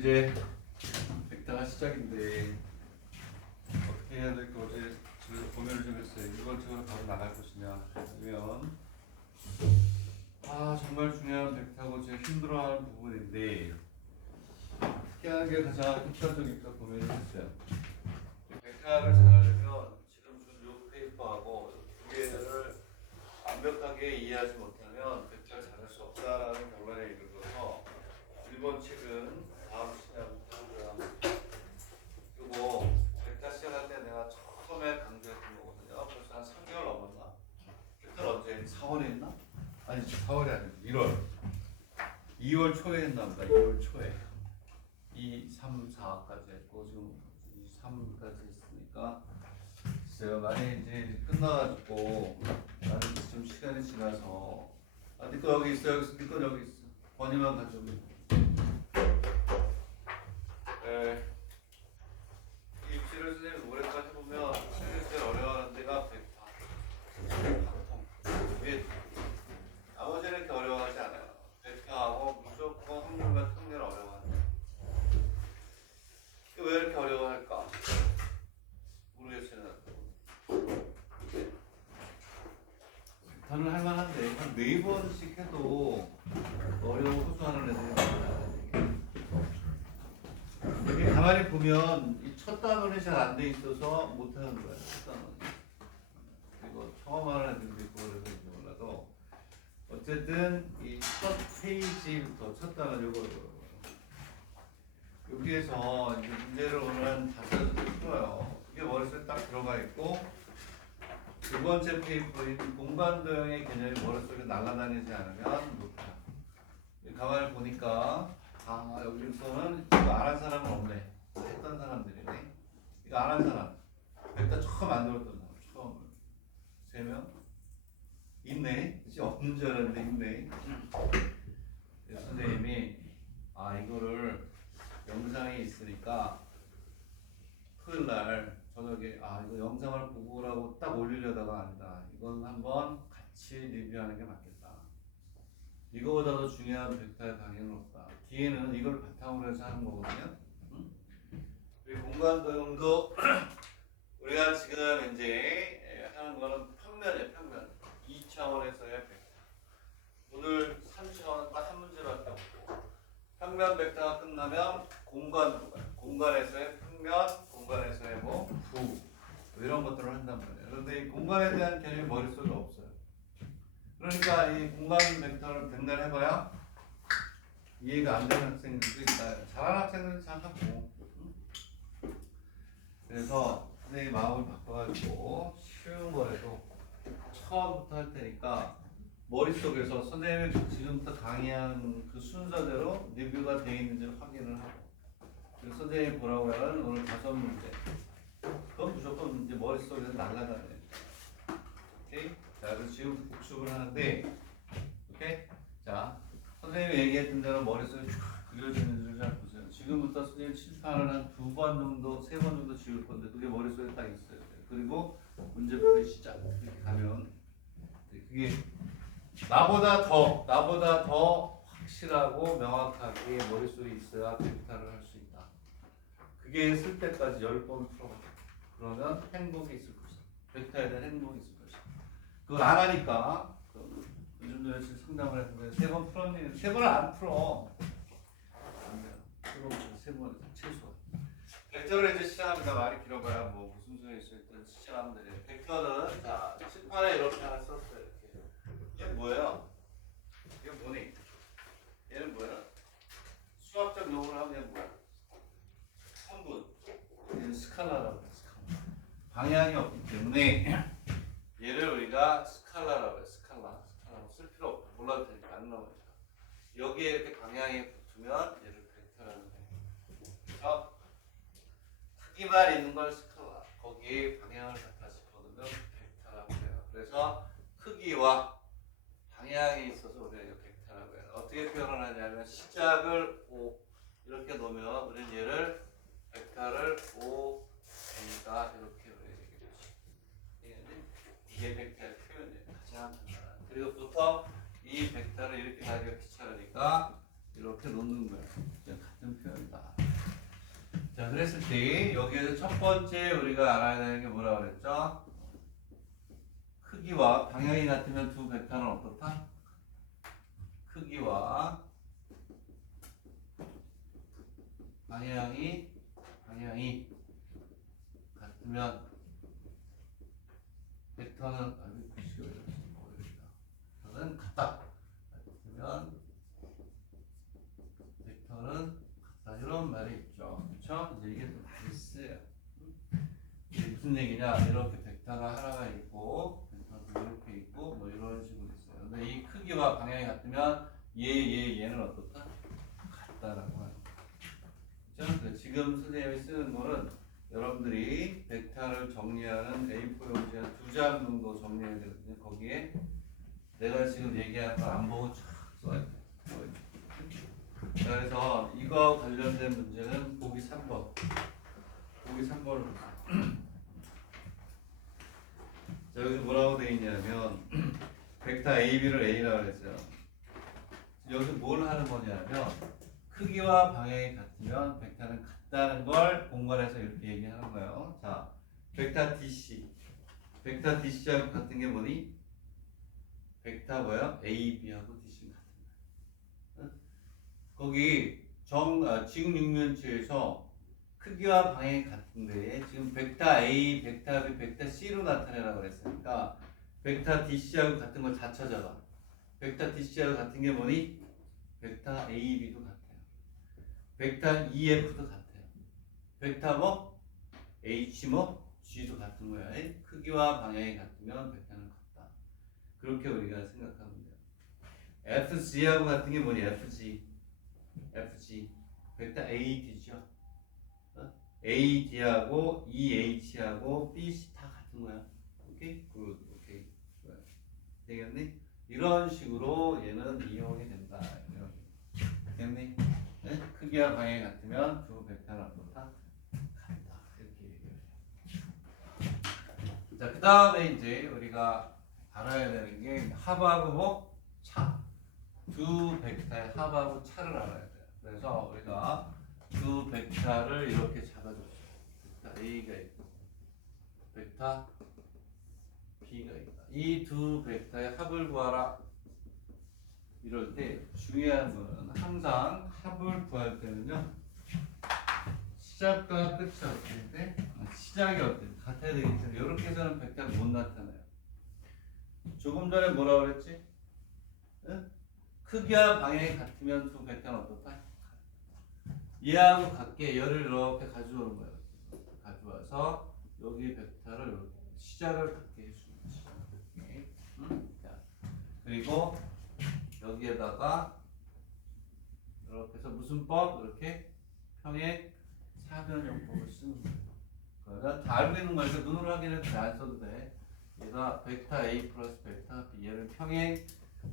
이제 벡터가 시작인데 어떻게 해야 될까 어제 고민을 좀 했어요. 일반적으로 바로 나갈 것이냐 아니면 정말 중요한 벡터고 제가 힘들어하는 부분인데 어떻게 하는 게 가장 효과적일까 고민을 했어요. 벡터를 잘하려면 지금 준 요 페이퍼하고 두 개를 완벽하게 이해하지 못하면 벡터를 잘할 수 없다라는 결론에 이르러서 일본 책은 다음 시간부터 하고요. 그리고 벡터 시작할 때 내가 처음에 강조했던 거거든요. 벌써 한 3개월 넘었나? 벡터를 언제 했지? 4월에 했나? 아니 4월이 아니고 1월 2월 초에 했나 보다. 2월 초에 2, 3, 4까지 했고 지금 2, 3까지 했으니까 글쎄요. 많이 이제 끝나가지고 나는 지금 시간이 지나서 네 거 여기 있어. 여기 있어. 네 거 여기 있어. 번이만 가지고 이 입시를 선생님이 오랫동안 해보면 선생님이 제일 어려워하는 데가 벡터, 확통. 이게 나머지는 이렇게 어려워하지 않아요. 벡터하고 무조건 확률과 통계를 어려워하는 거예요. 왜 이렇게 어려워할까? 모르겠어요. 벡터는 할만한데 한 4번씩 해도 어려워 호소하는 애들이 많아요. 이렇게 가만히 보면 이 첫 단원이 잘 안 돼 있어서 못하는 거예요. 첫 단원이. 그리고 처음 하는 애들도 있고 그래서인지 몰라도 어쨌든 이 첫 페이지부터 첫 단원 요거 여기에서 이제 문제를 오늘 다시 풀어요. 그게 머릿속에 딱 들어가 있고 두 번째 페이퍼인 공간도형의 개념이 머릿속에 날아다니지 않으면 못해요. 가만히 보니까 여기서는 이거 안 한 사람은 없네. 했던 사람들이네. 이거 안 한 사람. 벡터 처음 만들었던 사람. 처음을. 3명? 있네. 그치? 없는 줄 알았는데 있네. 선생님이 이거를 영상이 있으니까 토요일날 저녁에 이거 영상을 보고 오라고 딱 올리려다가 아니다. 이건 한번 같이 리뷰하는 게 맞겠다. 이거보다 더 중요한 벡터의 강의는 없다. 뒤에는 이걸 바탕으로 해서 하는 거거든요. 그리고 공간도형도 우리가 지금 이제 하는 거는 평면이에요. 평면. 2차원에서의 벡터. 오늘 3차원은 딱 한 문제밖에 없고 평면 벡터가 끝나면 공간으로 가요. 공간에서의 평면, 공간에서의 부 이런 것들을 한단 말이에요. 그런데 이 공간에 대한 개념이 머릿속에 없어요. 그러니까 이 공간 벡터를 백날 해봐야 이해가 안 되는 학생들도 있다. 잘하는 학생들은 잘하고. 그래서 선생님 마음을 바꿔가지고 쉬운 거라도 처음부터 할 테니까 머릿속에서 선생님이 지금부터 강의한 그 순서대로 리뷰가 되어 있는지를 확인을 하고 그리고 선생님이 보라고 하는 오늘 5문제 그건 무조건 이제 머릿속에서 날아가네. 오케이? 자, 그래서 지금 복습을 하는데 오케이? 자, 선생님이 얘기했던 대로 머릿속에 쫙 그려지는 줄 잘 보세요. 지금부터 선생님 칠판을 한 2번 정도, 3번 정도 지울 건데 그게 머릿속에 딱 있어요. 그리고 문제풀이 시작 이렇게 가면 그게 나보다 더 확실하고 명확하게 머릿속에 있어야 벡터를 할 수 있다. 그게 쓸 때까지 10번 풀어봐. 그러면 행복이 있을 것이다. 벡터에 대한 행복이 있을 것이다. 그걸 안 하니까 요즘 며칠 상담을 했는데 3번 풀었는데 3번을 안 풀어. 안 돼요. 3번 최소한. 벡터를 이제 시작합니다. 말이 길어봐야 뭐 무슨 소리 있을 때 시작하면 되죠. 벡터는 자 칠판에 이렇게 하나 썼어요. 이렇게. 이게 뭐예요? 이게 뭐니? 얘는 뭐야? 수학적 용어로 하면 얘는 뭐야? 성분. 얘는 스칼라라고 해요. 스칼라. 방향이 없기 때문에 얘를 우리가 스칼라라고 해요. 스칼라 쓸 필요 없고 몰라도 되니까 안 나오니까 여기에 이렇게 방향이 붙으면 얘를 벡터라는 거예요. 그래서 크기만 있는 걸 스칼라 거기에 방향을 갖다 집어넣으면 벡터라고 해요. 그래서 크기와 방향이 있어서 우리가 이거 벡터라고 해요. 어떻게 표현을 하냐면 시작을 O 이렇게 놓으면 우리는 얘를 벡터를 O A가 이렇게 얘기하지. 이게 벡터의 표현이에요. 가장 간단한. 그리고 보통 이 벡터를 이렇게 가기가 귀찮으니까 이렇게 놓는 거예요. 같은 표현이다. 자, 그랬을 때 여기에서 첫 번째 우리가 알아야 되는 게 뭐라고 그랬죠? 크기와 방향이 같으면 두 벡터는 어떻다? 크기와 방향이 같으면 벡터는 벡터는 같다. 같으면 벡터는 같다. 이런 말이 있죠. 그렇죠? 이제 이게 좀 있어요. 이게 무슨 얘기냐? 이렇게 벡터가 하나가 있고 벡터도 이렇게 있고 뭐 이런 식으로 있어요. 근데 이 크기와 방향이 같으면 얘는 어떻다? 같다라고 하는 거죠. 그렇죠? 지금 선생님이 쓰는 거는 여러분들이 벡터를 정리하는 A4 용지 한 2장 정도 정리해야 되거든요. 거기에 내가 지금 얘기한 거 안 보고 쫙 써야 돼. 자, 그래서 이거 관련된 문제는 보기 3번. 보기 3번을 보세요. 자, 여기서 뭐라고 되어 있냐면 벡터 AB를 A라고 했어요. 여기서 뭘 하는 거냐면 크기와 방향이 같으면 벡터는 같다는 걸 공간에서 이렇게 얘기하는 거예요. 자, 벡터 DC. 벡터 DC하고 같은 게 뭐니? 벡터 뭐야? AB하고 DC는 같은 거야. 응? 거기 지금 육면체에서 크기와 방향이 같은데 지금 벡터 A, 벡터 B, 벡터 C로 나타내라고 그랬으니까 벡터 DC하고 같은 걸 다 찾아봐. 벡터 DC하고 같은 게 뭐니? 벡터 AB도 같아요. 벡터 EF도 같아요. 벡터 뭐? H 뭐? G도 같은 거야. 크기와 방향이 같으면 벡터는 같다. 그렇게 우리가 생각하면 돼요. FG하고 같은 게 뭐니? FG. 벡터 AD죠. AD하고 EH하고 BC 다 같은 거야. 오케이? 굿. 오케이. 좋아요. 되겠니? 이런 식으로 얘는 이용이 된다. 되겠니? 네? 크기와 방향이 같으면 두 벡터는 어떻다? 같다. 이렇게 얘기를 해요. 자, 그 다음에 이제 우리가 알아야 되는 게 합하고 뭐? 차. 두 벡터의 합하고 차를 알아야 돼요. 그래서 우리가 두 벡터를 이렇게 잡아줬어요. 벡터 A가 있고 벡터 B가 있다. 이 두 벡터의 합을 구하라. 이럴 때 중요한 거는 항상 합을 구할 때는요. 시작과 끝이 어떻게 돼? 시작이 어떻게 같아야 되기 때문에 이렇게 해서는 벡터를 못 나타내요. 조금 전에 뭐라고 그랬지? 응? 크기와 방향이 같으면 두 벡터는 어떨까? 얘하고 같게 열을 이렇게 가져오는 거예요. 가져와서 여기 벡터를 이렇게 시작을 같게 해주는 거지. 응? 자, 그리고 여기에다가 이렇게 해서 무슨 법? 이렇게 평행 사변형법을 쓰는 거예요. 그러니까 다 알고 있는 거니까 눈으로 확인해도 안 써도 돼. 얘가 벡터 A 플러스 벡터 B 얘를 평행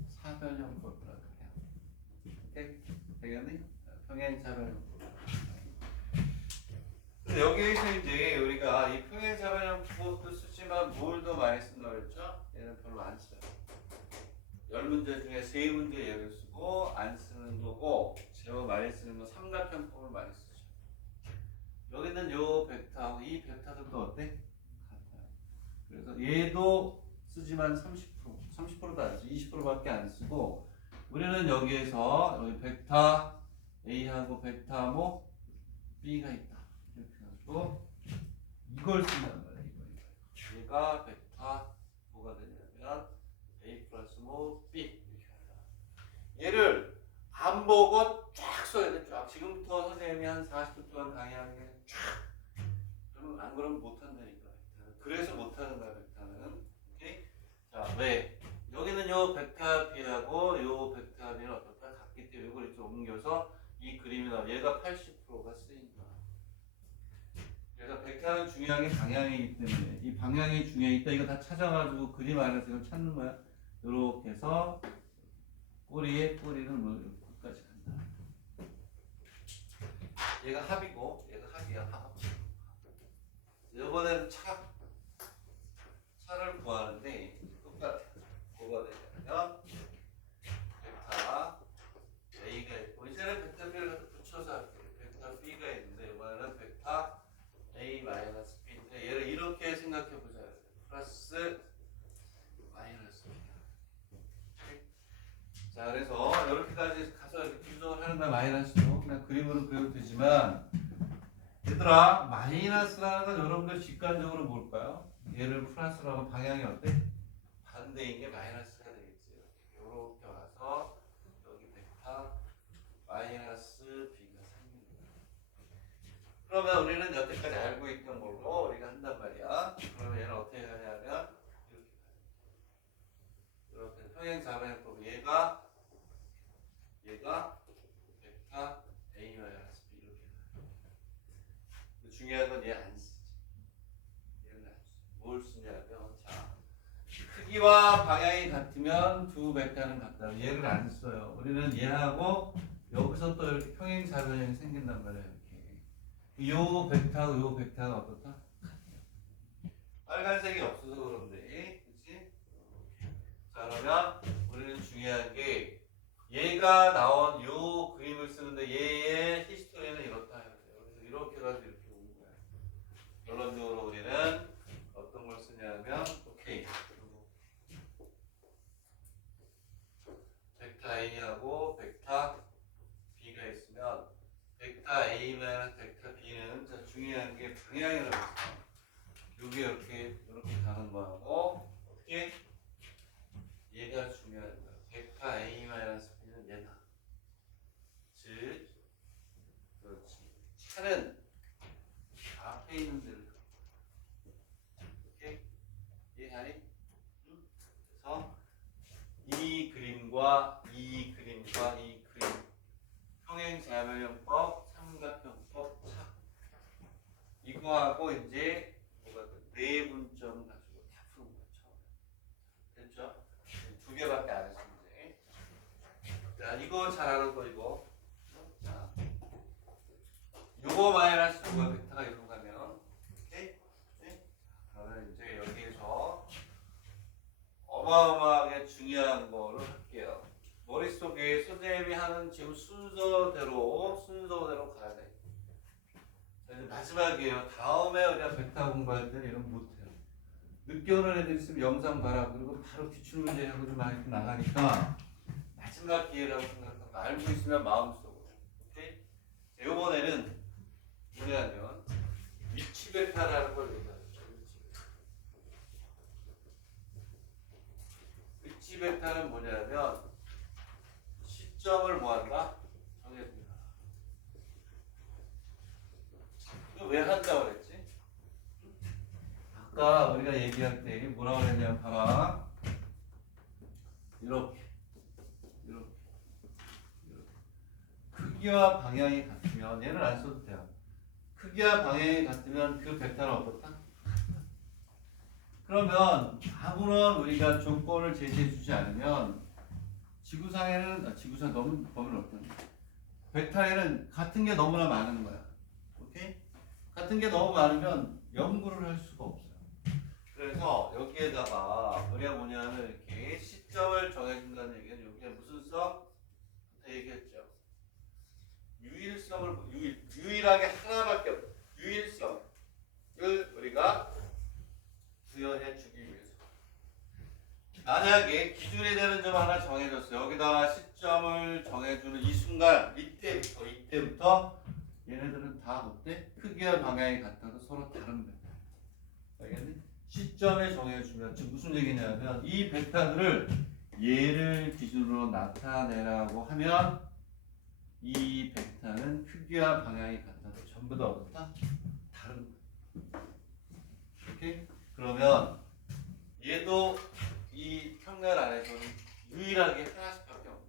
사변형법이라고 해요. 오케이? 되겠니? 평행 사변형법. 여기에서 이제 우리가 이 평행 사변형법도 쓰지만 뭘 더 많이 쓴다고 그랬죠? 얘는 별로 안 써요. 10문제 중에 3문제 얘를 쓰고 안 쓰는 거고 제가 많이 쓰는 건 삼각형법을 많이 쓰죠. 여기는 요 벡터하고 이 벡터들도 어때? 같아요. 그래서 얘도 쓰지만 30%도 안 쓰고 20%밖에 안 쓰고 우리는 여기에서 여기 벡터 A하고 벡터 뭐 B가 있다. 이렇게 해가지고 이걸 쓴단 말이야. 이거. 얘가 벡터 뭐가 되냐면 A 플러스 뭐 B 이렇게 한다. 얘를 안 보고 쫙 써야 돼. 쫙. 지금부터 선생님이 한 40분 동안 강의하는 게 쫙. 그러면 안 그러면 못 한다니까. 그래서 못 하는 거야, 벡터는. 오케이? 자, 왜? 여기는 요 벡터 B하고 요 벡터 B는 어떨까? 같기 때문에 이걸 이렇게 옮겨서 이 그림이 나와. 얘가 80%가 쓰인 거야. 그래서 벡터는 중요한 게 방향이기 때문에 이 방향이 중요하니까 이거 다 찾아가지고 그림 안에서 이걸 찾는 거야. 이렇게 해서 꼬리는 뭐 여기까지 간다. 얘가 합이고 얘가 합이야. 합. 이번에는 차를 구하는데 똑같아. 뭐가 되냐면 벡터 A가 있고 이제는 벡터 B를 붙여서 할게요. 벡터 B가 있는데 이번에는 벡터 마이너스도 그냥 그림으로 그려도 되지만 얘들아 마이너스라는 건 여러분들 직관적으로 뭘까요? 얘를 플러스로 하면 방향이 어때? 반대인 게 마이너스가 되겠지. 이렇게 와서 여기 벡터 마이너스 b가 생기는 거야. 그러면 우리는 여태까지 알고 있던 걸로 우리가 한단 말이야. 그러면 얘는 어떻게 하냐면 이렇게 평행 자변법 얘가 벡터 a 마이너스 b 이렇게 가요. 중요한 건 얘 안 쓰지. 얘는 안 쓰지. 뭘 쓰냐면 자 크기와 방향이 같으면 두 벡터는 같다. 얘를 안 써요. 우리는 얘하고 여기서 또 이렇게 평행 자변형이 생긴단 말이에요. 이렇게 요 벡터하고 요 벡터가 어떻다? 빨간색이 없어서 그런데, 그렇지? 자 그러면 우리는 중요한 게 얘가 나온 요 그림을 쓰는데 얘의 히스토리는 이렇다 해야 돼요. 그래서 이렇게 가지고 이렇게 오는 거야. 결론적으로 우리는 어떤 걸 쓰냐면 오케이. 벡터 A하고 벡터 B가 있으면 벡터 A만 벡터 B는 자 중요한 게 방향이라고 했어요. 요게 이렇게 가는 거하고 어떻게 얘가 중요한 거야. 벡터 A-B는 얘다. 즉 그렇지. 차는 앞에 있는 데를 이렇게 이해하니? 응? 그래서 이 그림과 이 그림과 이 그림 평행자변형법, 삼각형법, 차 이거하고 이제 뭐가 내분점 가지고 다 푸는 거야 처음에. 됐죠? 두 개밖에 안 했어 이제. 자 이거 잘 알아도 이거. 자 요거 마이너스 요거 벡터가 이리로 가면 오케이? 네? 그러면 이제 여기에서 어마어마하게 중요한 거를 할게요. 머릿속에 선생님이 하는 지금 순서대로 가야 돼. 자, 이제 마지막이에요. 다음에 우리가 벡터 공부할 때는 이런 거 못해요. 늦게 오는 애들 있으면 영상 봐라. 그리고 바로 기출문제하고 좀 많이 나가니까 마지막 기회라고 생각하고 알고 있으면 마음속으로. 오케이? 자, 이번에는 뭐냐면 위치 벡터라는 걸 얘기하죠. 위치 벡터는 뭐냐면 시점을 뭐한다? 정해준다. 이거 왜 한다고 그랬지? 아까 우리가 얘기할 때 뭐라고 그랬냐면 봐봐. 이렇게 크기와 방향이 같으면 얘는 안 써도 돼요. 크기와 방향이 같으면 그 벡터는 어떻다? 그러면 아무런 우리가 조건을 제시해 주지 않으면 지구상 너무 범위는 어떤 벡터에는 같은 게 너무나 많은 거야. 오케이? 같은 게 너무 많으면 연구를 할 수가 없어요. 그래서 여기에다가 우리가 뭐냐면 이렇게 시점을 정해준다는 얘기는 여기에 무슨 성? 얘기했죠. 유일하게 하나밖에 없어. 유일성을 우리가 부여해 주기 위해서. 만약에 기준이 되는 점 하나 정해졌어요. 여기다가 시점을 정해주는 이 순간 이때부터 얘네들은 다 어때? 크기와 방향이 같아도 서로 다른 벡터. 알겠니? 시점에 정해주면 지금 무슨 얘기냐면 이 벡터들을 얘를 기준으로 나타내라고 하면 이 벡터는 크기와 방향이 같아도 전부 다 어떻다? 다른 거야. 오케이? 그러면 얘도 이 평면 안에서는 유일하게 하나씩밖에 없는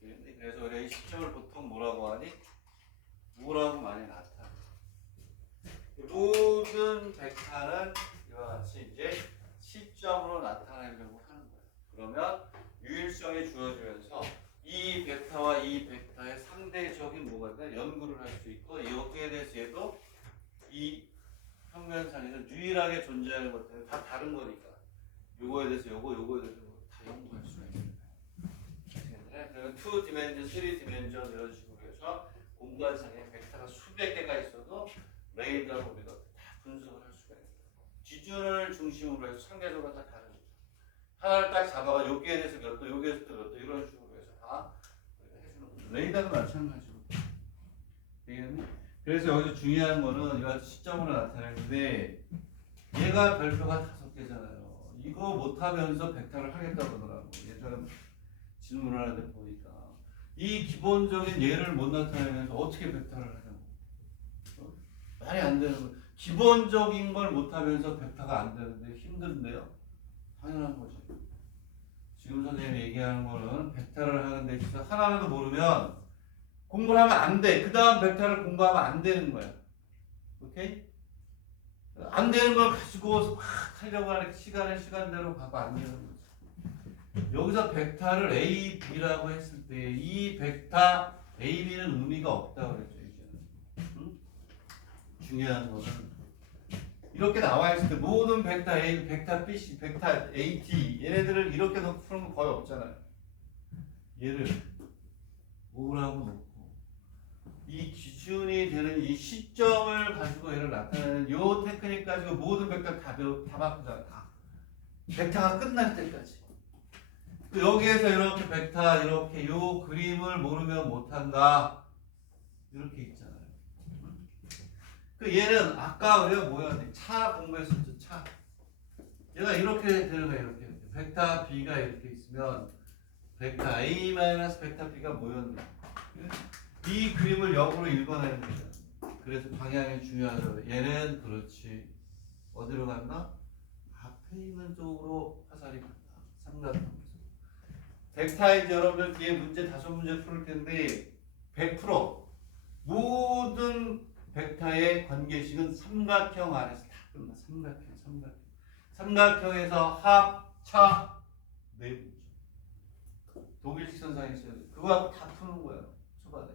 거야. 그래서 우리가 이 시점을 보통 뭐라고 하니? 뭐라고 많이 나타내. 모든 벡터는 이와 같이 이제 시점으로 나타내려고 하는 거야. 그러면 유일성이 주어지면서 이 벡터와 이 벡터의 상대적인 뭐가 있다? 연구를 할 수 있고 여기에 대해서 얘도 이 평면상에서 유일하게 존재하는 것들은 다 다른 거니까 요거에 대해서 요거에 대해서 다 연구할 수가 있는 거예요. 그러면 2디멘전, 3디멘전 이런 식으로 해서 공간상에 벡터가 수백 개가 있어도 레이더로 우리가 다 분석을 할 수가 있는 거예요. 기준을 중심으로 해서 상대적으로 다 다른 거죠. 하나를 딱 잡아가 여기에 대해서 몇 도, 여기에서 몇 도 이런 식으로 해서 다 우리가 해주는 거예요. 레이더도 마찬가지고. 되겠니? 그래서 여기서 중요한 거는 이거 시점으로 나타내는데 얘가 별표가 5개잖아요. 이거 못하면서 벡터를 하겠다고 그러더라고. 예전 질문을 하는데 보니까 이 기본적인 얘를 못 나타내면서 어떻게 벡터를 하냐고. 말이 안 되는 거. 기본적인 걸 못하면서 벡터가 안 되는데 힘든데요. 당연한 거지. 지금 선생님이 얘기하는 거는 벡터를 하는 데 있어서 하나라도 모르면 공부를 하면 안 돼. 그 다음 벡터를 공부하면 안 되는 거야. 오케이? 안 되는 걸 가지고 막 하려고 하는 시간대로 가고 안 되는 거지. 여기서 벡터를 A, B라고 했을 때 이 벡터 A, B는 의미가 없다고 그랬죠. 이제는. 응? 중요한 거는 이렇게 나와 있을 때 모든 벡터 A, 벡터 B, C, 벡터 A, D 얘네들을 이렇게 놓고 푸는 거 거의 없잖아요. 얘를 뭐라고 놓고 이 기준이 되는 이 시점을 가지고 얘를 나타내는 요 테크닉 가지고 모든 벡터 다 바꾸잖아. 다. 벡터가 끝날 때까지. 여기에서 이렇게 벡터 이렇게 요 그림을 모르면 못한다. 이렇게 있잖아요. 그 얘는 아까 우리가 뭐였니? 차 공부했었죠. 차. 얘가 이렇게 되는 거야. 이렇게. 벡터 B가 이렇게 있으면 벡터 A 마이너스 벡터 B가 뭐였니? 이 그림을 역으로 읽어내는 거야. 그래서 방향이 중요하죠. 얘는 그렇지. 어디로 간다? 앞에 있는 쪽으로 화살이 간다. 삼각형에서. 벡터이즈 여러분들 뒤에 문제 5문제 풀 텐데 100% 모든 벡터의 관계식은 삼각형 안에서 다 끝나. 삼각형. 삼각형에서 합, 차, 내부. 독일식 선상에 있어요. 그거 다 푸는 거예요. 초반에.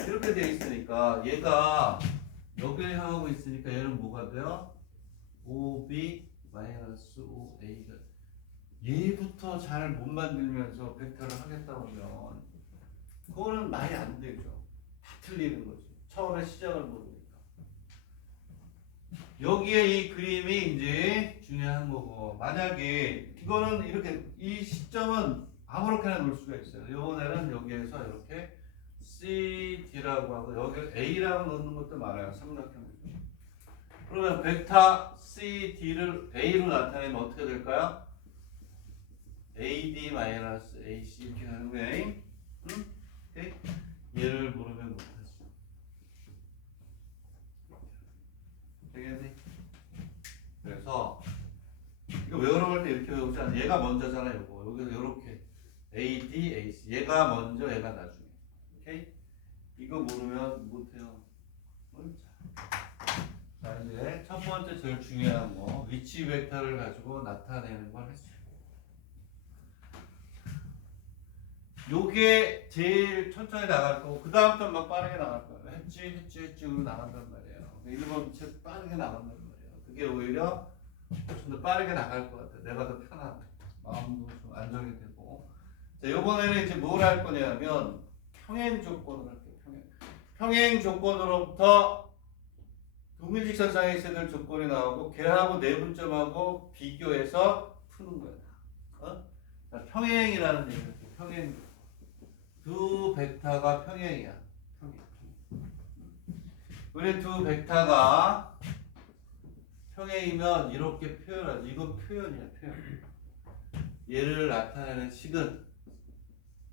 이렇게 돼 있으니까 얘가 여기를 향하고 있으니까 얘는 뭐가 돼요? OB 마이너스 OA가 얘부터 잘 못 만들면서 벡터를 하겠다고 하면 그거는 말이 안 되죠. 다 틀리는 거지. 처음에 시작을 모르니까. 여기에 이 그림이 이제 중요한 거고 만약에 이거는 이렇게 이 시점은 아무렇게나 놓을 수가 있어요. 이번에는 여기에서 이렇게 C, D라고 하고 여기 A라고 넣는 것도 많아요. 삼각형. 그러면 벡터 C, D를 A로 나타내면 어떻게 될까요? AD 마이너스 AC 이렇게 하는 거야. 응? 오케이? 얘를 모르면 못하지. 되겠니? 그래서 이거 외우러 갈 때 이렇게 외우지 않아. 얘가 먼저잖아. 요거 여기서 이렇게 AD, AC 얘가 먼저 얘가 나중에. 오케이? 이거 모르면 못해요. 자 이제 첫 번째 제일 중요한 거 위치 벡터를 가지고 나타내는 걸 했어요. 요게 제일 천천히 나갈 거고 그 다음부터 막 빠르게 나갈 거예요. 했지 나간단 말이에요. 1번 책 빠르게 나간단 말이에요. 그게 오히려 좀 더 빠르게 나갈 것 같아요. 내가 더 편하고 마음도 좀 안정이 되고. 자 이번에는 이제 뭘 할 거냐면 평행 조건을 할게요. 평행 조건으로부터 동일직선상에 있을 조건이 나오고 걔하고 내분점하고 비교해서 푸는 거야. 자, 평행이라는 얘기를 해. 평행. 두 벡터가 평행이야. 평행. 우리 두 벡터가 평행이면 이렇게 표현하지. 이건 표현이야. 표현. 얘를 나타내는 식은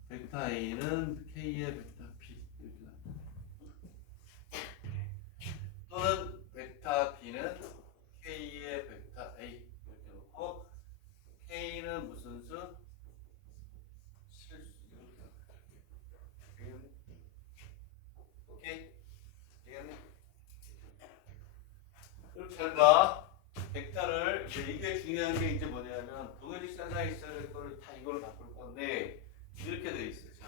벡터 A는 K의 벡터 B 이렇게 나타내. 또는 벡터 B는 K의 벡터 A 이렇게 놓고 K는 무슨 수? 실수 이렇게 나타내. 오케이? 되겠니? 이렇게 잘 봐. 벡터를 이게 중요한 게 이제 뭐냐면 동일직선상에 있어야 될 거를 다 이걸로 바꿀 건데 이렇게 돼 있어요. 자,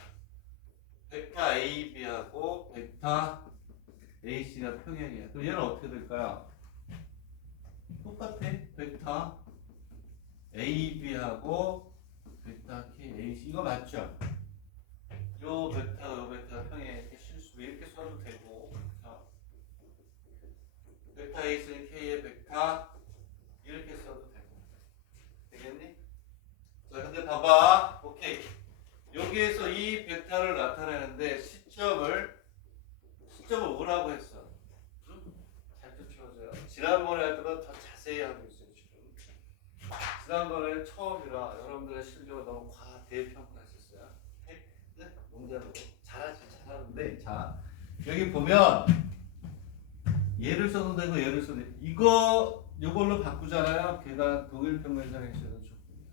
벡터 AB하고 벡터 AC가 평행이야. 그럼 얘는 어떻게 될까요? 똑같아. 벡터 AB하고 벡터 KAC 이거 맞죠? 요 벡터가 평행해. 이렇게 실수 이렇게 써도 되고. 자, 벡터 AC는 K의 벡터 이렇게 써도 되고. 되겠니? 자, 근데 봐봐. 오케이. 여기에서 이 벡터를 나타내는데 시점을 5라고 했어. 응? 잘 쫓아오세요. 지난번에 할 때보다 더 자세히 하고 있어요 지금. 지난번에 처음이라 여러분들의 실력을 너무 대평가하셨어요. 네? 농담으로 잘하는데 자 여기 보면 얘를 써도 되고 얘를 써도 되고 이걸로 바꾸잖아요. 걔가 동일평면상의 시는 촉구입니다.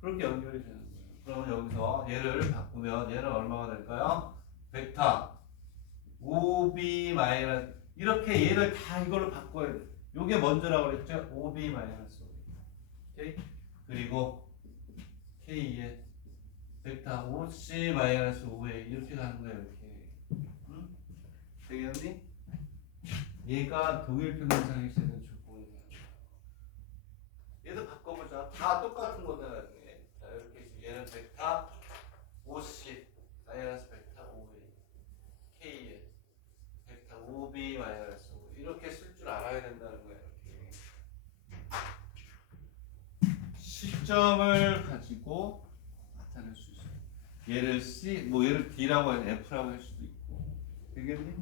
그렇게 연결이 되는 거예요. 그러면 여기서 얘를 바꾸면 얘는 얼마가 될까요? 벡터 OB 마이너스 이렇게 얘를 다 이걸로 바꿔야 돼. 요게 먼저라고 그랬죠? OB 마이너스 오케이? 그리고 K에 벡터 OC 마이너스 5A 이렇게 가는 거예요. 이렇게. 응? 되겠니? 얘가 동일평면상의 시는 촉구입니다. 얘도 바꿔보자. 다 똑같은 거다 나중에. 자 이렇게 해서 얘는 벡터 OC 마이너스 벡터 OA K에 벡터 OB 마이너스 5 이렇게 쓸 줄 알아야 된다는 거예요. 이렇게 시점을 가지고 나타낼 수 있어요. 얘를 C 뭐 얘를 D라고 해서 F라고 할 수도 있고. 되겠니?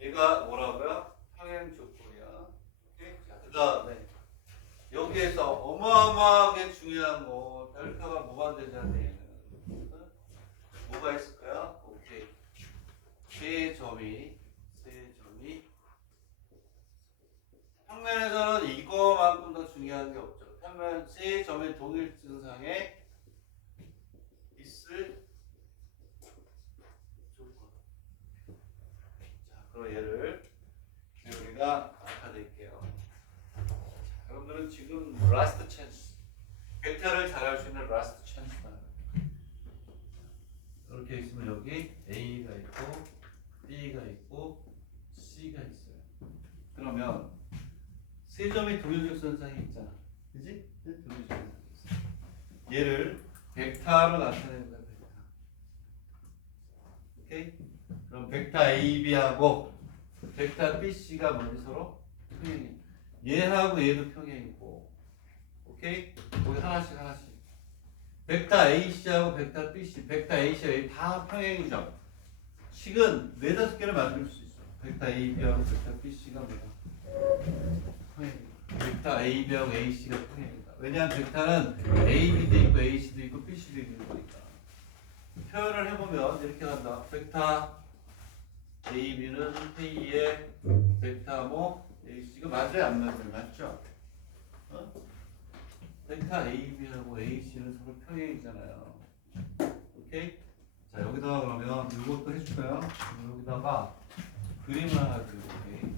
얘가 뭐라고요? 평행 조건이야. 자 그다음에 여기에서 어마어마하게 중요한 거 별표가 뭐가 되냐면 얘는 뭐가 있을까요? 오케이. 세 점이 평면에서는 이거만큼 더 중요한 게 없죠. 평면 세 점의 동일증상에 있을 조건. 자, 그럼 얘를 우리가 나타낼게요. 여러분들은 지금 라스트 찬스 벡터를 잘할 수 있는 라스트 찬스다. 이렇게 있으면 여기 A가 있고 B가 있고 C가 있어요. 그러면 세 점의 동일적선상이 있잖아. 그지? 동일적선상이 있어. 얘를 벡터로 나타내는 거야. 벡터. 오케이? 그럼 벡터 AB하고 벡터 BC가 뭐지 서로? 평행이야. 얘하고 얘도 평행이고. 오케이? 여기 하나씩. 벡터 AC하고 벡터 BC, 벡터 AC하고 다 평행이죠. 식은 4-5개를 만들 수 있어. 벡터 AB하고 벡터 BC가 뭐다? 평행이다. 벡터 AB하고 AC가 평행이다. 왜냐하면 벡터는 AB도 있고 AC도 있고 BC도 있는 거니까. 표현을 해보면 이렇게 간다. 벡터 AB는 K에 벡터 뭐 AC가 맞아요? 안 맞아요? 맞죠? 벡터 AB하고 AC는 서로 평행이잖아요. 오케이? 자 여기다가 그러면 이것도 해줄까요? 여기다가 그림을 하나 그려볼게.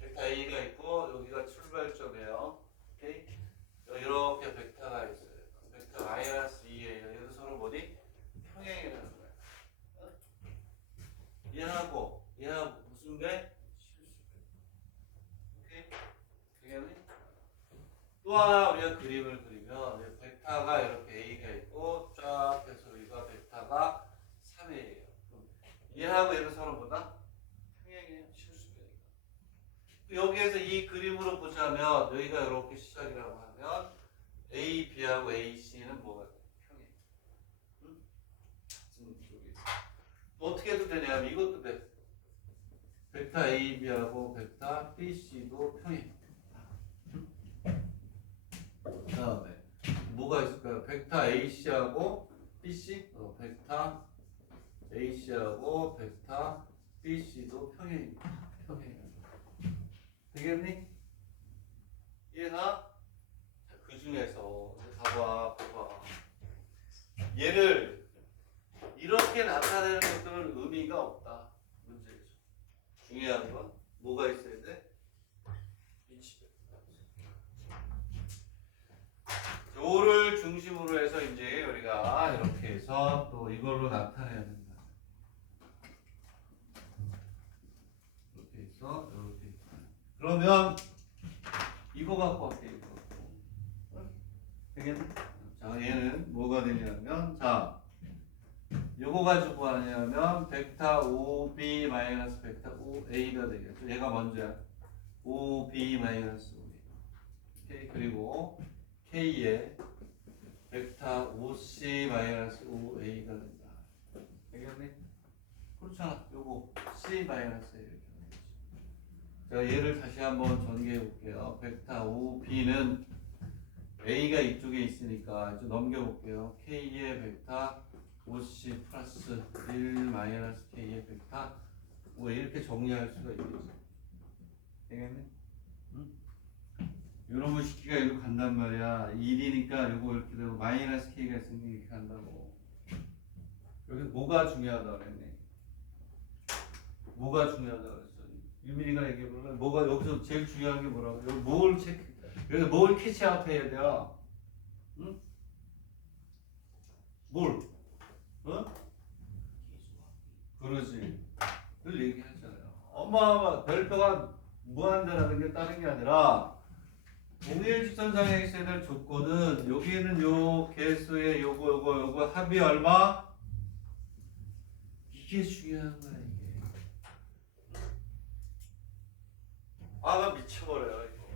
벡터 A가 있고 여기가 출발점이에요. 오케이? 이렇게 벡터가 있어요. 벡터 마이너스 2예요. 얘도 서로 뭐지? 평행이라는 거야. 얘하고 무슨 배? 실수배. 오케이? 되겠니? 또 하나 우리가 그림을 그리면 벡터가 이렇게 A가 있고 쫙 해서 여기가 벡터가 3A예요. 얘하고 얘는 서로 뭐다? 평행이에요. 실수배니까. 여기에서 이 그림으로 보자면 여기가 이렇게 시작이라고 하면 A, B하고 AC는 뭐가 돼? 평행. 응? 여기. 어떻게 해도 되냐면 이것도 돼. 벡터 AB하고 벡터 BC도 평행. 그 다음에 뭐가 있을까요? 벡터 AC하고 BC? 벡터 AC하고 벡터 BC도 평행입니다. 평행이에요. 되겠니? 이해가? 그 중에서 봐봐. 얘를 이렇게 나타내는 것들은 의미가 없다. 문제죠. 중요한 건 뭐가 있어야 돼? 요를 중심으로 해서 이제 우리가 이렇게 해서 또 이걸로 나타내야 된다. 이렇게 해서 이렇게. 그러면 이거 갖고 할게요. 되겠네? 자, 얘는 뭐가 되냐면 자, 요거 가지고 하냐면 벡터 OB 마이너스 벡터 OA가 되겠죠. 얘가 먼저야. OB 마이너스 OA. 오케이. 그리고 K에 벡터 5C 마이너스 5A가 된다. 알겠니? 그렇잖아. 요거 C 마이너스 이렇게 되겠지. 자, 얘를 다시 한번 전개해 볼게요. 벡터 5B는 A가 이쪽에 있으니까 이제 넘겨 볼게요. K의 벡터 5C 플러스 1 마이너스 K의 벡터 5 이렇게 정리할 수가 있겠지. 되겠니? 응? 요놈의 식기가 이렇게 간단 말이야. 1이니까 요거 이렇게 되고 마이너스 K가 있으니까 이렇게 간다고. 여기 뭐가 중요하다 그랬니? 뭐가 중요하다 그랬어? 유민이가 얘기해 볼래? 뭐가 여기서 제일 중요한 게 뭐라고? 여기 뭘 체크? 여기 뭘 캐치아웃 해야 돼요? 응? 뭘? 어? 그러지. 늘 얘기하잖아요. 어마어마 별표가 무한대라는 게 다른 게 아니라 동일직선상에 있어야 될 조건은 여기는 요 개수의 요거 합이 얼마? 이게 중요한 거야 이게. 나 미쳐버려요 이거.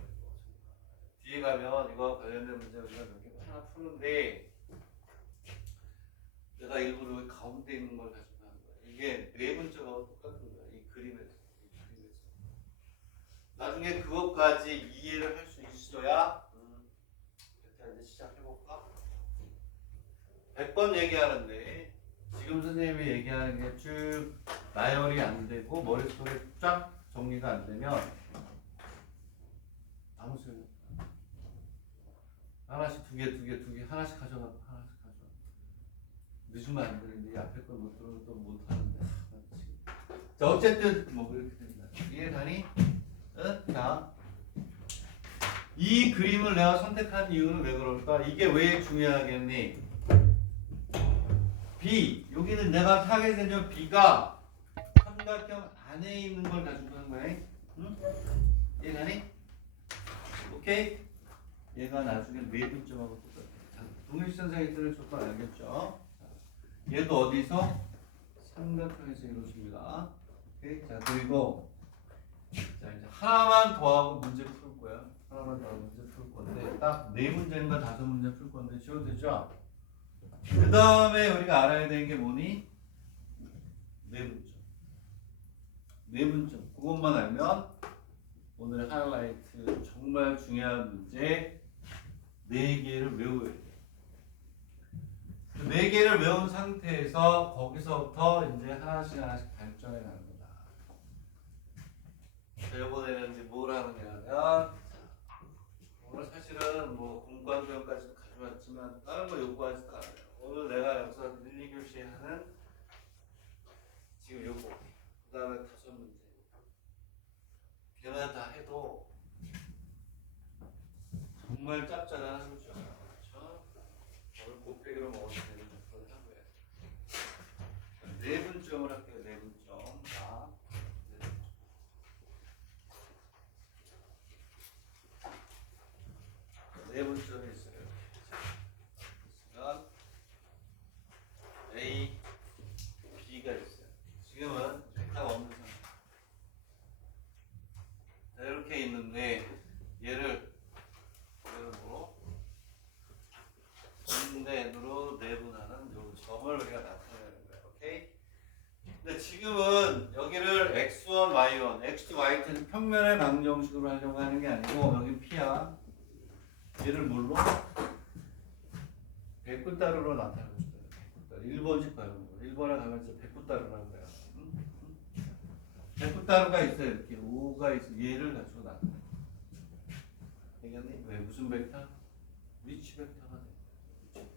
뒤에 가면 이거 관련된 문제 우리가 몇 개 하나 푸는데 내가 일부러 여기 가운데 있는 걸 가지고 하는 거야. 이게 네 문자가 똑같은 거야. 이 그림에서. 나중에 그것까지 이해를 할 수 있어야 일단 이제 시작해볼까? 100번 얘기하는데 지금 선생님이 얘기하는 게 쭉 나열이 안 되고 머릿속에 쫙 정리가 안 되면 아무 소용 없어. 하나씩 두 개 하나씩 가져가. 늦으면 안 되는데 앞에 걸 못 들어도 또 못 하는데. 자 어쨌든 뭐 그렇게 됩니다. 이해가니? 자, 이 그림을 내가 선택한 이유는 왜 그럴까? 이게 왜 중요하겠니? B 여기는 내가 타겟했던 B가 삼각형 안에 있는 걸 가지고 하는 거야. 응? 이해가니? 오케이? 얘가 나중에 매분점하고 똑같아. 동일선상에 있는 조건 알겠죠? 얘도 어디서? 삼각형에서 이루어집니다. 오케이? 자, 그리고 자, 이제 하나만 더하고 문제 풀 거야. 하나만 더하고 문제 풀 건데 딱 네 문제인가 다섯 문제 풀 건데 지워도 되죠? 그 다음에 우리가 알아야 되는 게 뭐니? 내분점. 내분점. 그것만 알면 오늘의 하이라이트 정말 중요한 문제 4개를 외워야 돼. 그 4개를 외운 상태에서 거기서부터 이제 하나씩 발전해 가는 거다. 자, 이번에는 이제 뭘 하는 거냐면 오늘 사실은 뭐 공과교양까지도 가져왔지만 다른 거 요구하지도 않아요. 오늘 내가 여기서 1, 2교시 하는 지금 요거 그 다음에 5문제 걔만 다 해도 정말 짭짤한 하루죠. 그렇죠? 오늘 곱빼기로 먹어도 되는 그런 하루예요. 4분점을 할게요. 4분점. 자, 4분점이 있어요. 그러면 A, B가 있어요. 지금은 벡터가 없는 상태. 자, 이렇게 있는데 얘를 뭐 인덴으로 내분하는 요 점을 우리가 나타내는 거예요. 오케이? 근데 지금은 여기를 x1, y1, x2, y2는 평면의 방정식으로 하려고 하는 게 아니고 여기 p야. 얘를 뭘로? 백분따르로 나타내고 싶어요. 1번씩 가는 거. 1번에 가면 이제 백분따르라는 거야. 백분따르가 있어요. 이렇게 5가 있어. 얘를 가지고 나타내. 되겠니? 왜? 무슨 벡터? 위치 벡터가 돼.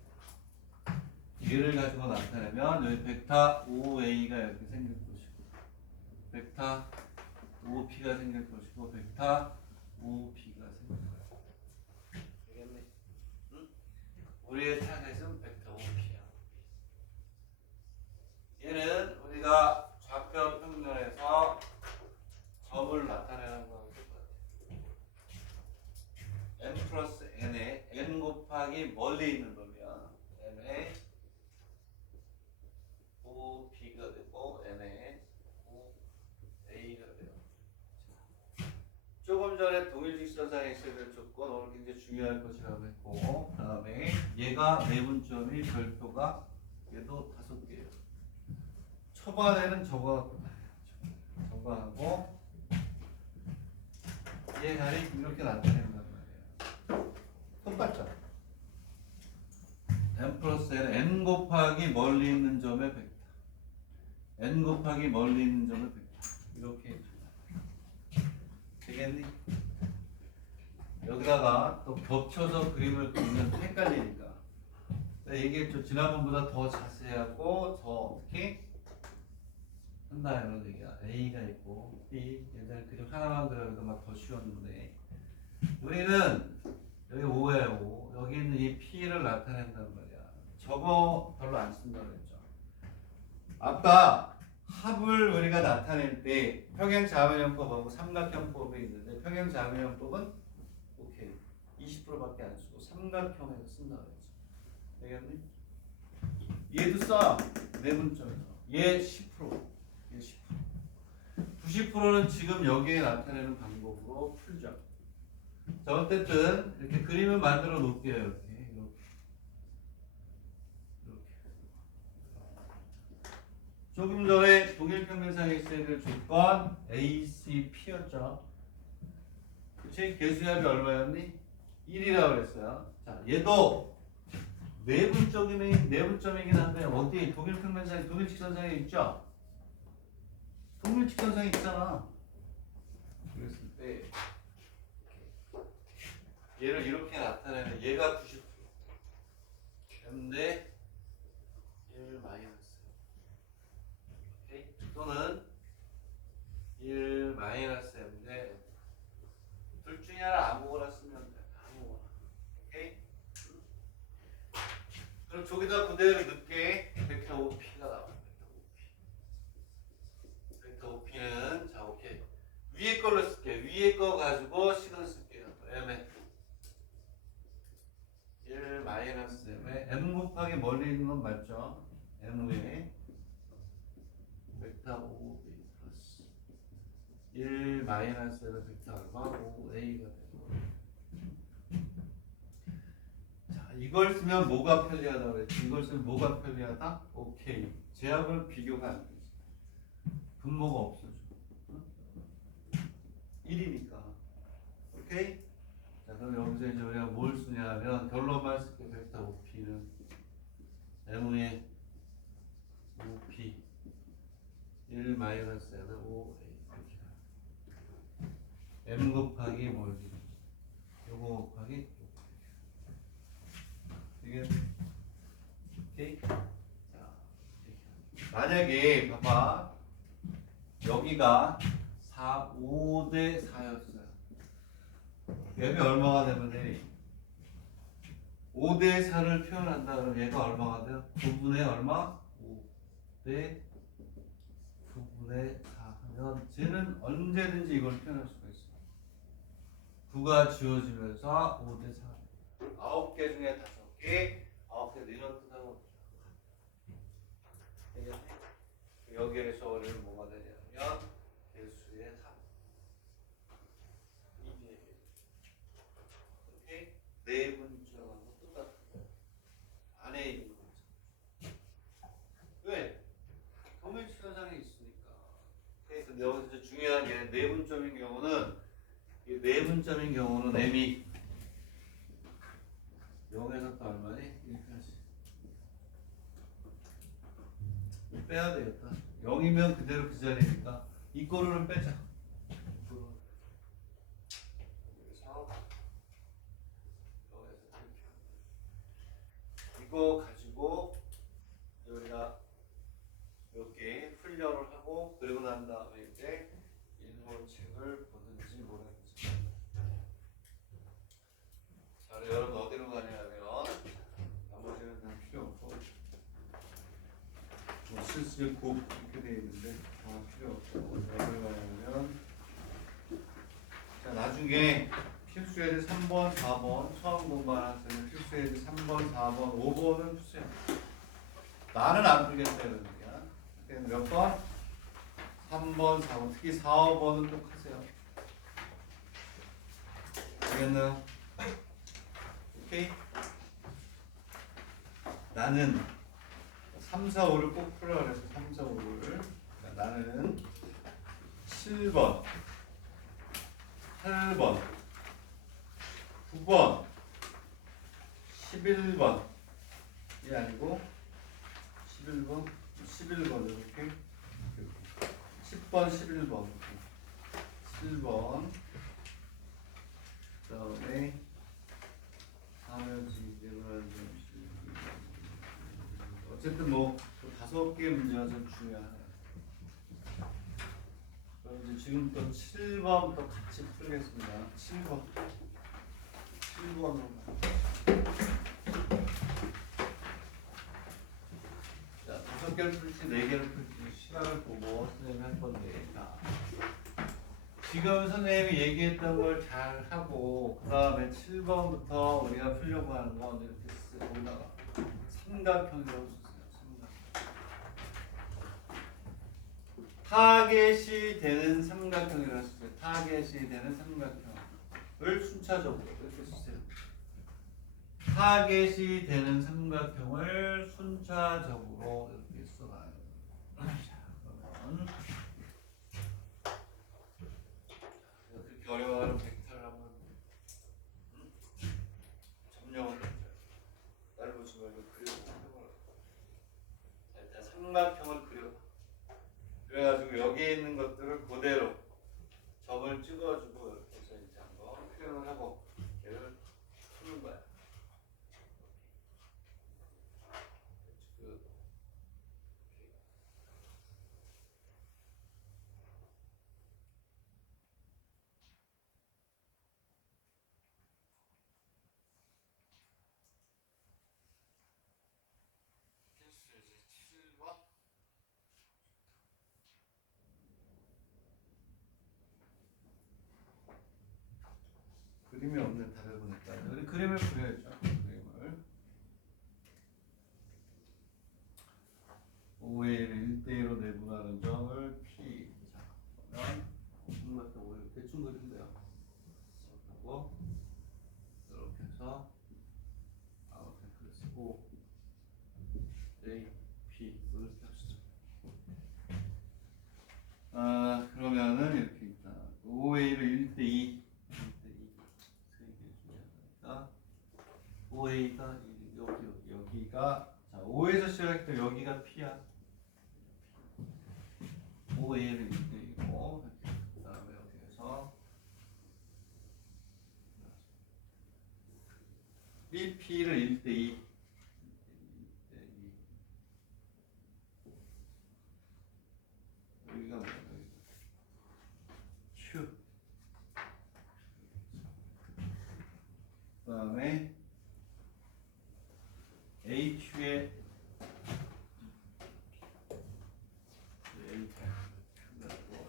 얘를 가지고 나타내면 여기 벡터 5a가 이렇게 생길 것이고 벡터 5p가 생길 것이고 벡터 5b가 생길 거야. 되겠니? 응? 우리의 타겟은 벡터 5p야. 얘는 우리가 좌표 평면에서 점을 나타내는 거하고 똑같아. n 플러스 n에 n 곱하기 멀리 있는 놈이야. n에 5b가 되고 n에 5a가 돼요. 조금 조금 전에 동일 직선상에 있어야 될 조건 오늘 굉장히 중요할 것이라고 했고, 그 다음에 얘가 내분점이 별표가 얘도 5개예요. 초반에는 저거 하고 얘가 이렇게 나타낸단 말이에요. 똑같죠? n 플러스 n 곱하기 멀리 있는 점의 벡터, n 곱하기 멀리 있는 점의 벡터, 이렇게 되겠니? 여기다가 또 겹쳐서 그림을 그리면 헷갈리니까 내가 얘기했죠. 지난번보다 더 자세하고 더 어떻게 한다 이런 얘기야. A가 있고 B, 옛날 그림 하나만 그려도 막 더 쉬웠는데 우리는 여기 5예요 5. 여기 있는 이 P를 나타낸단 말이야. 저거 별로 안 쓴다고 했죠. 아까 합을 우리가 나타낼 때 평행자매형법하고 삼각형법이 있는데 평행자매형법은 오케이 20%밖에 안 쓰고 삼각형에서 쓴다고 했죠. 되겠니? 얘도 써. 내분점에서 얘 10%, 얘 10%. 90%는 지금 여기에 나타내는 방법으로 풀죠. 자, 어쨌든 이렇게 그림을 만들어 놓을게요. 이렇게. 조금 전에 동일평면상에 있어야 될 조건 ACP였죠. 그치? 개수합이 얼마였니? 1이라고 그랬어요. 자, 얘도 내분점이긴 한데 어디 동일평면상에 동일직선상에 있죠? 동일직선상에 있잖아. 그랬을 때 얘를 이렇게 나타내면 얘가 90%. 근데 1 마이너스. 오케이? 또는 1 마이너스 m인데 둘 중에 하나 아무거나 쓰면 돼. 아무거나. 오케이? 그럼 저기다 그대로 넣게 벡터 OP가 나와. 벡터 OP는 자 오케이. 위에 걸로 쓸게. 위에 거 가지고 식을 쓸게요. m에 1 마이너스 m에 m 곱하기 멀리 있는 건 맞죠? m에 벡터 5b 플러스 1 마이너스 m 벡터 얼마? 5a가 되고. 자, 이걸 쓰면 뭐가 편리하다고 그랬지? 이걸 쓰면 뭐가 편리하다? 오케이. 제약은 비교가 안 되지. 분모가 없어져. 1이니까. 오케이? 자, 그럼 여기서 이제 우리가 뭘 쓰냐면 결론만 쓸게. 벡터 OP는 m의 OP 1 마이너스 M은 5A M 곱하기 멀리 요거 곱하기 이게 오케이? 자, 만약에 봐봐 여기가 5대 4였어요. 얘가 얼마가 되면 되니? 5대 4를 표현한다 그러면 얘가 얼마가 돼요? 9분의 얼마? 5대 9분의 4 하면 쟤는 언제든지 이걸 표현할 수가 있어. 9가 지워지면서 5대 4 9개 중에 5개 9개 이런 뜻하고 여기에서 우리는 뭐가 되냐면 개수의 합 이게 오케이? 네 분점하고 똑같은 거 안에 있는 거죠. 왜? 평면치선상에 있으니까. 오케이? 근데 여기서 중요한 게 네분점인 경우는 이 네분점인 경우는 m이 0에서 또 얼마니? 1까지 빼야 되겠다. 0이면 그대로 그 자리니까 이 거로는 빼자. 그래서 이거 가지고 여기다 이렇게 훈련을 하고 그리고 난 다음에 이제 일본책을 보든지 뭐든지. 자, 여러분 어디로 가냐면 나머지는 다 필요 없고 실습 곱 이렇게 되어 있는데 다 필요 없고 어디로 가냐면 자 나중에 필수예제 3번, 4번 처음 공부하는 필수예제 3번, 4번, 5번은 푸세요. 나는 안 풀겠다 이런 얘기야. 몇 번? 3번, 4번 특히 4, 5번은 꼭 하세요. 알겠나요? 오케이? 나는 3, 4, 5를 꼭 풀어라 그래서 3, 4, 5를 나는 7번 8번 9번 11번 이 아니고 11번 11번 이렇게 10번 11번 7번 그 다음에 사면지 어쨌든 뭐 5개 문제가 좀 중요하네요. 그럼 이제 지금부터 7번부터 같이 풀겠습니다. 7번으로 자, 5개를 풀지 4개를 풀지 시간을 보고 선생님이 할 건데 자, 지금 선생님이 얘기했던 걸 잘 하고 그 다음에 7번부터 우리가 풀려고 하는 건 이렇게 쓰고다가 삼각형이라고 쓰세요. 타겟이 되는 삼각형이라고 쓰세요. 타겟이 되는 삼각형을 순차적으로 이렇게 쓰세요. 타겟이 되는 삼각형을 순차적으로 이렇게 써봐요. 자, 그러면 그렇게 어려워하는 벡터를 한번 점령을 날보지 말고 그려보고 자, 일단 삼각형을 그려. 그래가지고 여기에 있는 것들을 그대로 점을 찍어주고 이렇게 해서 이제 한번 표현을 하고 얘를 푸는 거야. 그림이 없는 답을 보니까 우리 그림을 그려야죠. 그림을 5의 1대1로 내분하는 점을 P. 자, 그러면 무슨 같은 5를 대충 그리면 돼요. 하고 이렇게 해서 아웃라인을 쓰고 A, P 이렇게 합시다. 그러면은 이렇게 있다. 5A를 1대2 5A가 여기가 자 5에서 시작할 여기가 P야. 5A를 1대2고 그 다음에 여기에서 BP를 1대2 여기가 뭐야? Q 그 다음에 AQ의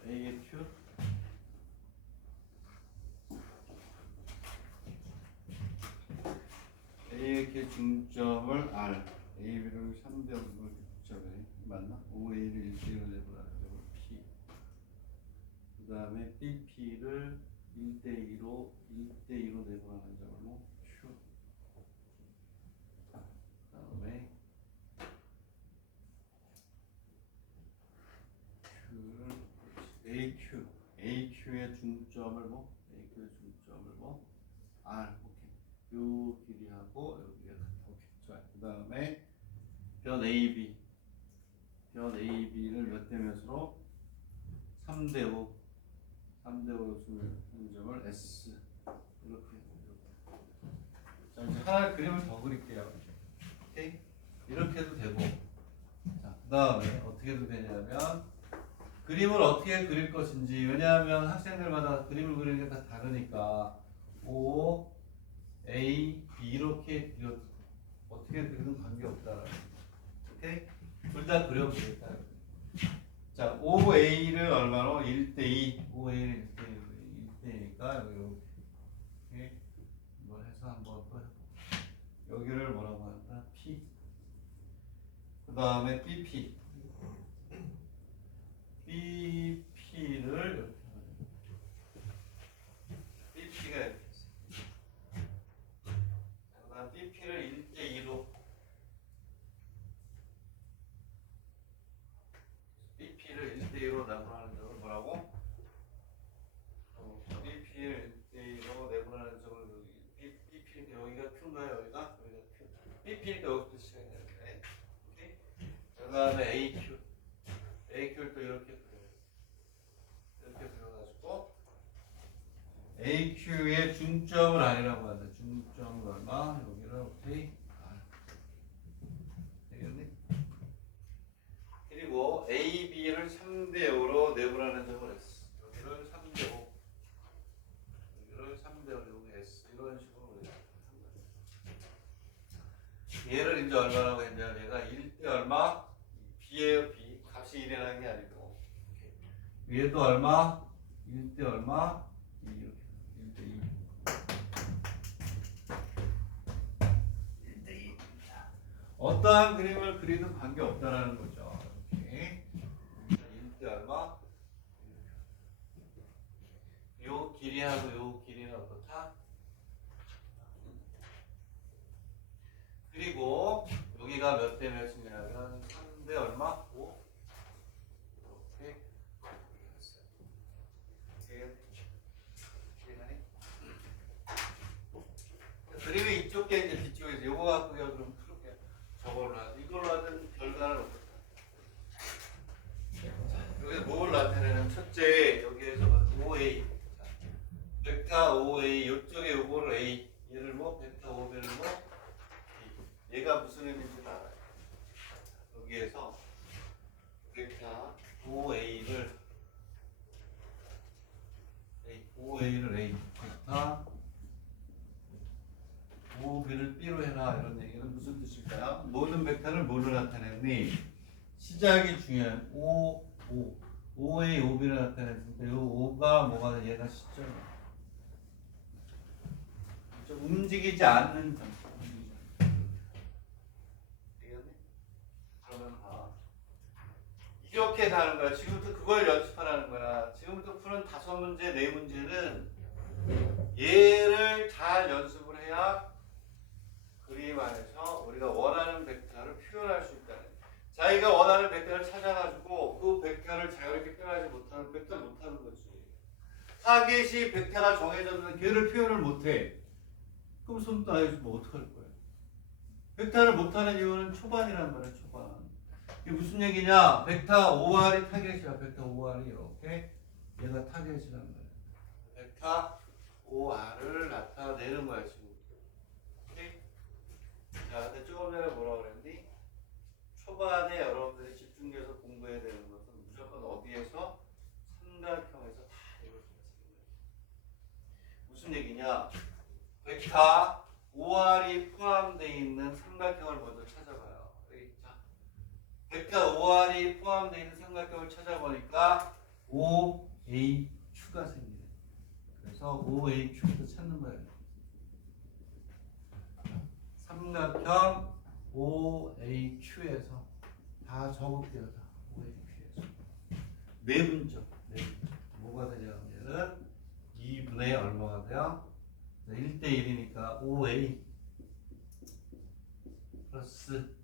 A의 Q A의 Q 중점을 R AB를 3대 0으로 중점에 맞나? 5A를 1대1로 내보라는 점을 P 그 다음에 BP를 1대2로 내보라는 점을 뭐 Q 그 다음에 AQ의 중점을 뭐 R 오케이 요 길이하고 여기가 같아 오케이 좋아요 그 다음에 변 AB를 몇 대 몇으로 3대5 3대5로 주는 점을 S 이렇게 자 이제 하나 그림을 더 그릴게요 오케이 이렇게 해도 되고 자 그 다음에 어떻게 해도 되냐면 그림을 어떻게 그릴 것인지 왜냐하면 학생들마다 그림을 그리는 게 다 다르니까 O, A, B 이렇게 그려도 어떻게 그리든 관계없다 오케이? 둘 다 그려보겠다 자 5A를 얼마로? 1대2 5A를 1대2니까 여기 이걸 해서 한번 또 해보고 여기를 뭐라고 한다? P 그 다음에 BP BP를 이렇게 BP가 이렇게 있어요. 뭐라고? Bp를 1대1로 내분하는 점을 Bp니까 여기가 Q인가요? 여기가 Q. Bp니까 여기부터 시작해야 되는데. 오케이? 그 다음에 AQ를 또 이렇게 그려요. 이렇게 그려가지고 AQ의 중점을 R이라고 한다. 중점을 얼마? 여기를 오케이? R. 되겠니? 그리고 AB를 3대5로 내분하는 점을 S. 여기를 3대5. 여기를 3대5. 여기 S. 이런 식으로 우리가 한 거예요. 얘를 이제 얼마라고 했냐? 얘가 1대 얼마? B예요, B. 값이 1이라는 게 아니고. 위에도 얼마? 1대 얼마? 2 이렇게. 1대 2. 1대 2. 어떠한 그림을 그리든 관계없다라는 거죠. 이렇게. 1대 얼마? 요 길이하고 요 길이는 어떻다? 그리고 여기가 몇 대 몇이냐면 3대 얼마? 5. 이렇게 그림이 이쪽 게 이제 뒤쪽에서 요거 갖고 그럼 그렇게 저걸로 하든 이걸로 하든 결과는 어떨까? 자, 여기서 뭘 나타내는 첫째 여기에서 OA 벡터 OA 요쪽에 요거를 A 얘를 뭐 벡터 OB를 뭐 A 얘가 무슨 의미인지 알아요. 여기에서 벡터 OA를 A 벡터 OB를 B로 해라 이런 얘기는 무슨 뜻일까요? 모든 벡터를 뭐로 나타내니? 시작이 중요한 OA, OB를 나타냈을 때 이 O가 뭐가 돼? 얘가 시점이야. 움직이지 않는 점. 되겠니? 그러면 이렇게 가는 거야. 지금부터 그걸 연습하라는 거야. 지금부터 푸는 5문제, 4문제는 얘를 잘 연습을 해야 그림 안에서 우리가 원하는 벡터를 표현할 수 있다는 거야. 자기가 원하는 벡터를 찾아가지고 그 벡터를 자유롭게 표현하지 못하는 벡터를 못하는 거지. 타겟이 벡터가 정해졌는데 걔를 표현을 못해. 그럼 손도 안 해주면 어떡할 거야? 벡터를 못하는 이유는 초반이란 말이야. 초반. 이게 무슨 얘기냐? 벡터 OR이 타겟이야. 벡터 OR이 이렇게 얘가 타겟이란 말이야. 벡터 OR을 나타내는 거야 지금. 오케이? 자, 근데 조금 전에 뭐라고 그랬니? 초반에 여러분들이 집중해서 공부해야 되는 것은 무조건 어디에서? 삼각형에서 다 이루어진다. 무슨 얘기냐? 벡터 OR이 포함되어 있는 삼각형을 먼저 찾아봐요. 자, 벡터 OR이 포함되어 있는 삼각형을 찾아보니까 OAQ가 생기네. 그래서 OAQ부터 찾는 거예요. 삼각형 OAQ에서 다 적을게요. 다 OAQ에서 내분점. 뭐가 되냐면은 2분의 얼마가 돼요? 1대 1이니까 OA 플러스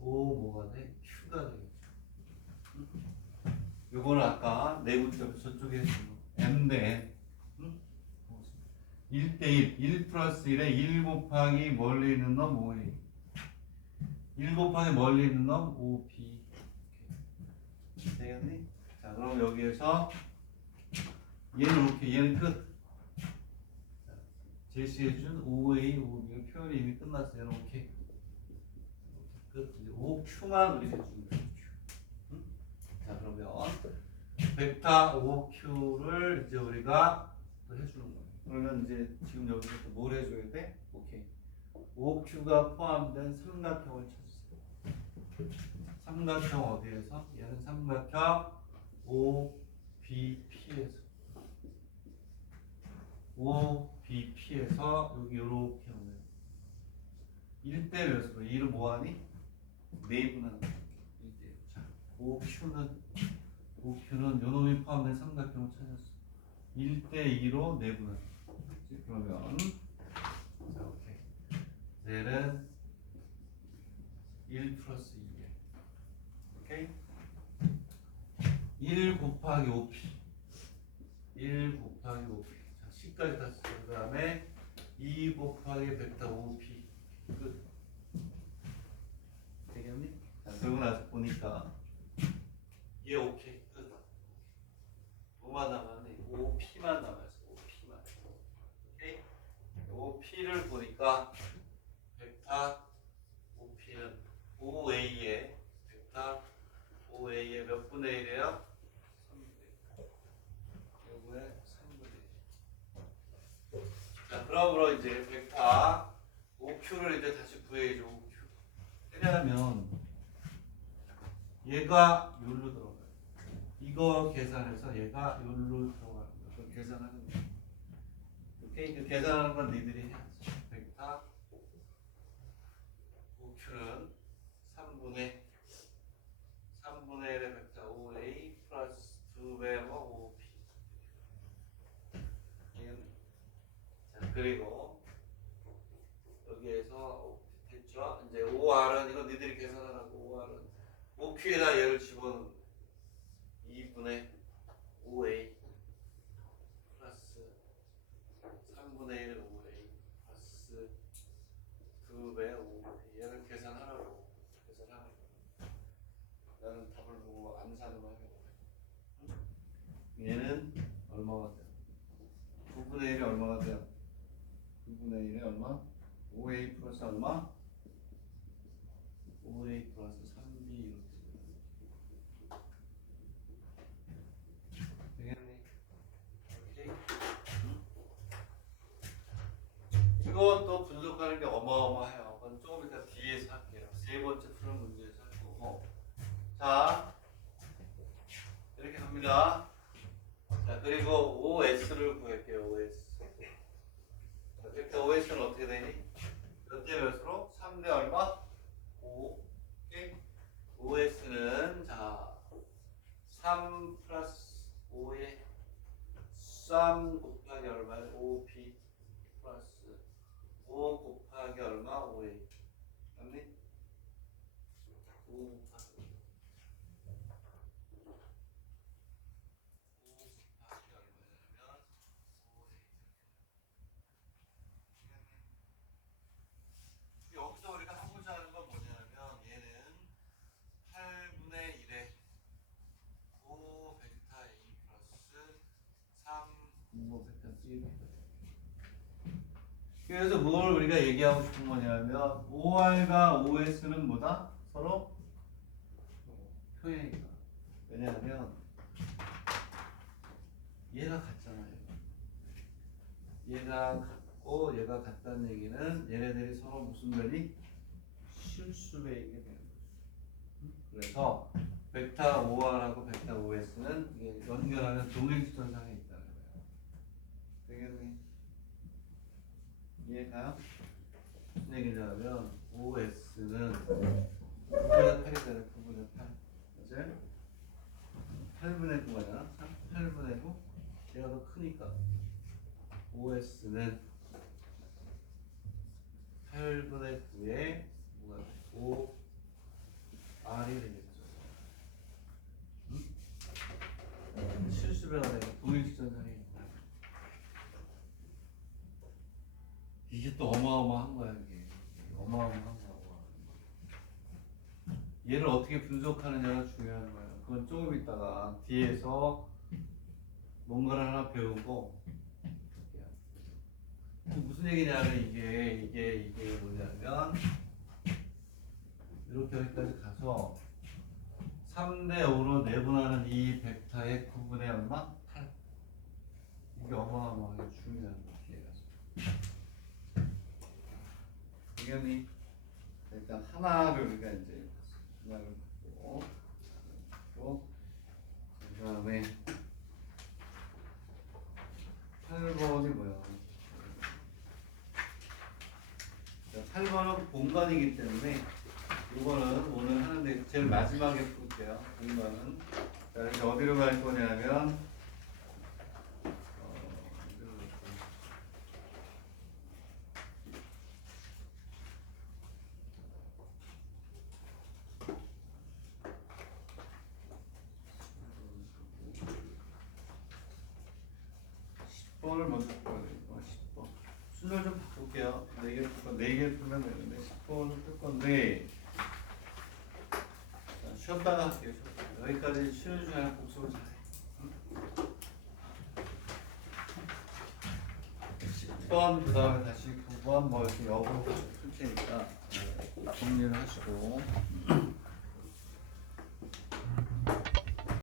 O 뭐가 돼? Q가 되겠죠. 요거는 아까 내분점 저쪽에 했던 M 대 N 1대 1 플러스 1에 1 곱하기 멀리 있는 놈 OA 1 곱하기 멀리 있는 놈 OB 되겠니? 자 그럼 여기에서 얘는 오케이 얘는 끝. 제시해준 OA, OB 표현이 이미 끝났어요. 얘는 오케이. 끝. 이제 OQ만 우리 해주는 거예요. 응? 자 그러면 벡터 OQ를 이제 우리가 또 해주는 거예요. 그러면 이제 지금 여기서 뭘 해줘야 돼? 오케이. OQ가 포함된 삼각형을 찾으세요. 삼각형 어디에서? 얘는 삼각형 OBP에서. OBP에서 여기 이렇게 오면 1대 몇으로 2를 뭐하니? 네분하는 1대. 자, OQ는 요놈이 포함된 삼각형을 찾았어. 1대 2로 네분하는. 그러면 자 오케이. 얘는 1 플러스 2에 오케이? 1 곱하기 5p 1 곱하기 5p 자, C까지 다 쓰고 그 다음에 2 곱하기 벡터 5p 끝 되겠니? 자, 그러고 나서 보니까 얘 오케이 끝 뭐만 남았니? 5p만 남았어 5p만 오케이 5p를 보니까 벡터 5p는 5a에 벡터 5a에 몇 분의 1이에요? 3분의 1 결국에 3분의 1 자 그러므로 이제 벡터 5q를 이제 다시 구해야죠 5q 왜냐하면 얘가 여기로 들어가요 이거 계산해서 얘가 여기로 들어가는 거야 그걸 계산하는 거야 오케이? 그 계산하는 건 니들이 해야지 벡터 5q는 3분의 1의 벡터 5a 플러스 2배 뭐 5p 자 그리고 여기에서 됐죠? 이제 5r은 이거 니들이 계산하라고 5r은 5q에다 얘를 집어넣는 거야 2분의 5a 플러스 3분의 1의 5a 플러스 2배 5p 얘를 계산하라고 계산하는 거야 나는 답을 보고 안 사는 거 하겠다 얘는 얼마가 돼요? 9분의 1이 얼마가 돼요? 9분의 1이 얼마? 5a 플러스 얼마? 5a 플러스 3b 이렇게 되겠니? 오케이? 이것도 분석하는 게 어마어마해요. 그건 조금 이따 뒤에서 할게요. 세 번째 푸는 문제에서 할 거고. 자, 이렇게 갑니다. 자, 그리고 OS를 구할게요. OS. 자, 벡터 OS는 어떻게 되니? 몇 대 몇으로? 3대 얼마? 5. 오케이? OS는 자, 3 플러스 5에 3 곱하기 얼마예요? 5p 플러스 5 곱하기 얼마? 5a. 맞니? 5 곱하기 5 곱하기 얼마냐면 5a. 여기서 우리가 하고자 하는 건 뭐냐면 얘는 8분의 1에 5 벡터 a 플러스 3 5 벡터 c 그래서 뭘 우리가 얘기하고 싶은 거냐면 OR과 OS는 뭐다? 서로 표현이다. 왜냐하면 얘가 같잖아요. 얘가 같고 얘가 같다는 얘기는 얘네들이 서로 무슨 면이 실수배이게 되는 거죠. 그래서 벡터 OR하고 벡터 OS는 이게 연결하는 동행지점상에 있다는 거예요. 되겠니? 이해가요? 무슨 얘기냐면 OS는 9분의 8이잖아요. 9분의 8 맞아요? 8분의 9가 8분의 9 얘가 더 크니까 OS는 8분의 9에 5 R이 되겠죠. 응? 실수배가 되고 동일시전상에 있다. 이게 또 어마어마한 거야 이게. 어마어마한 거고. 얘를 어떻게 분석하느냐가 중요한 거예요. 그건 조금 있다가 뒤에서 뭔가를 하나 배우고 무슨 얘기냐면 이게 뭐냐면 이렇게 여기까지 가서 3대 5로 내분하는 이 벡터의 9분의 얼마? 8 이게 어마어마하게 중요한 기회라서 의견이 일단 하나를 우리가 이제 하나를 받고 그 다음에 8번이 뭐야? 8번은 공간이기 때문에 이거는 오늘 하는데 제일 마지막에 풀게요. 공간은 자 이제 어디로 갈 거냐면 10번을 먼저 풀어야 되니까 10번. 순서를 좀 바꿀게요. 4개 풀면 되는데 10번을 풀 건데 자, 쉬었다가 할게요. 쉬었다가. 여기까지 쉬는 중에 복습을 잘해. 10번 그 다음에 다시 9번 뭐 이렇게 역으로 풀 테니까 정리를 하시고